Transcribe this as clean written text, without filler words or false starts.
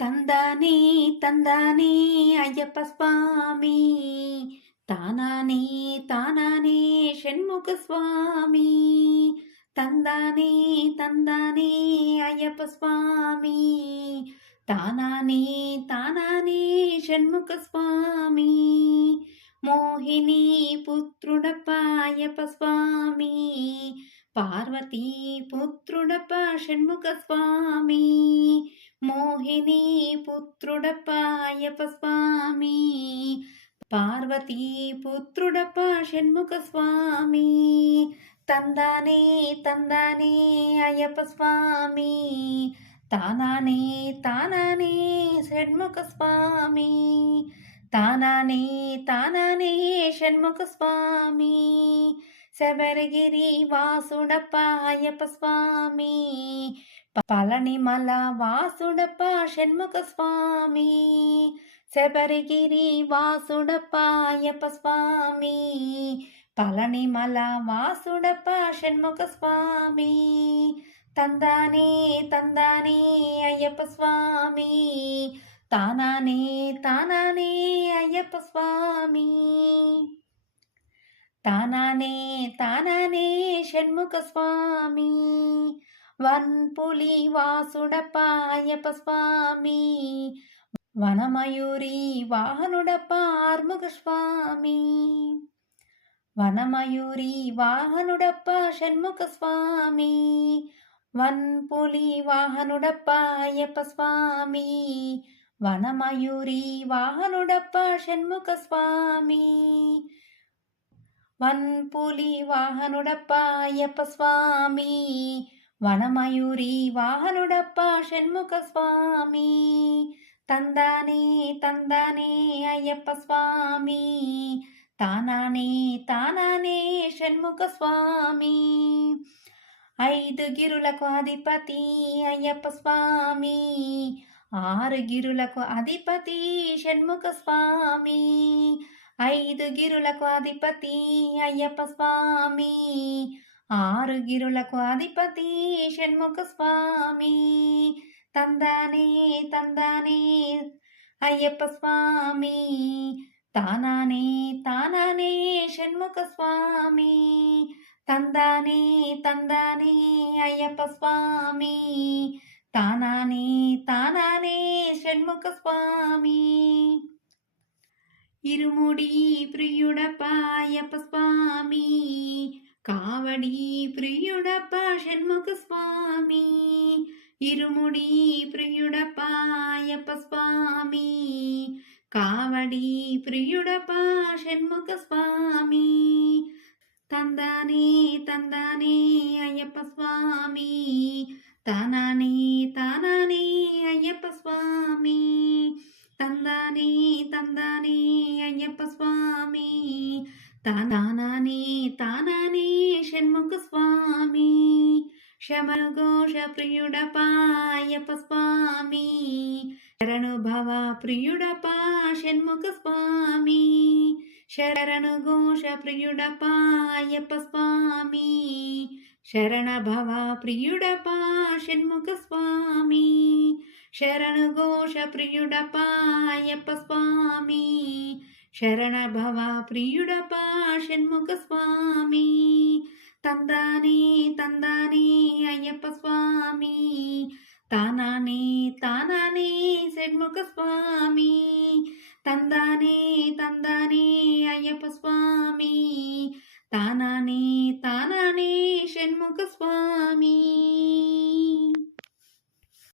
తందానే తందానే అయ్యప్ప స్వామి, తానానే తానానే షణ్ముఖ స్వామి. తందానే తందానే అయ్యప్ప స్వామి, తానానే తానానే షణ్ముఖ స్వామి. మోహిని పుత్రుడప్ప అయ్యప్ప స్వామి, పార్వతీ పుత్రుడప్ప షణ్ముఖ స్వామి. మోహిని పుత్రుడప్ప అయ్యప్ప స్వామి, పార్వతీ పుత్రుడప్ప షణ్ముఖ స్వామి. తందానే తందానే అయ్యప్ప స్వామి, తానానే తానానే షణ్ముఖ స్వామి. తానానే తానానే షణ్ముఖ స్వామి. శబరిగిరి వాసుడప్ప అయ్యప్ప స్వామి, పళనిమల వాసుడప్ప షణ్ముఖ స్వామి. శబరిగిరి వాసుడప్ప అయ్యప్ప స్వామి, పళనిమల వాసుడప్ప షణ్ముఖ స్వామి. తందానే తందానే అయ్యప్ప స్వామి, తానానే తానానే అయ్యప్ప స్వామి. తానానే తానానే షణ్ముఖ స్వామి. వన్పులి వాసుడప్ప అయ్యప్ప స్వామి, వనమయూరి వాహనుడప్ప ఆర్ముఖ స్వామి. వనమయూరి వాహనుడప్ప షణ్ముఖ స్వామి. వన్పులి వాహనుడప్ప అయ్యప్ప స్వామి, వనమయూరి వాహనుడప్ప షణ్ముఖ స్వామి. వన్పులి వాహనుడప్ప అయ్యప్ప స్వామి, వనమయూరి వాహనుడప్ప షణ్ముఖ స్వామి. తందానే తందానే అయ్యప్ప స్వామి, తానానే తానానే షణ్ముఖ స్వామి. ఐదు గిరులకు అధిపతి అయ్యప్ప స్వామి, ఆరు గిరులకు అధిపతి షణ్ముఖ స్వామి. ఐదు గిరులకు అధిపతి అయ్యప్ప స్వామి, ఆరు గిరులకు అధిపతి షణ్ముఖ స్వామి. తందానే తందానే అయ్యప్ప స్వామి, తానానే తానానే షణ్ముఖ స్వామి. తందానే తందానే అయ్యప్ప స్వామి, తానానే తానానే షణ్ముఖ స్వామి. ఇరుముడి ప్రియుడప్ప అయ్యప్ప స్వామి, కావడి ప్రియుడప్ప షణ్ముఖ స్వామి. ఇరుముడి ప్రియుడప్ప అయ్యప్ప స్వామి, కావడి ప్రియుడప్ప షణ్ముఖ స్వామి. తందానే తందానే అయ్యప్ప స్వామి, తానానే తానానే అయ్యప్ప స్వామి. తందానే తందానే అయ్యప్ప స్వామి, తానానే తానానే షణ్ముఖ స్వామి. శమఘోష ప్రియుడప అయ్యప్ప స్వామి, శరణుభవ ప్రియుడప షణ్ముఖ స్వామి. శరణుఘోష ప్రియుడప అయ్యప్ప స్వామి, శరణభవ ప్రియుడప షణ్ముఖ స్వామి. శరణుఘోష ప్రియుడప అయ్యప్ప స్వామి, శరణభవ ప్రియుడప షణ్ముఖ స్వామి. తందానే తందానే అయ్యప్ప స్వామి, తానానే తానానే షణ్ముఖ స్వామి. తందానే తందానే అయ్యప్ప స్వామి, తానానే తానానే షణ్ముఖ స్వామి.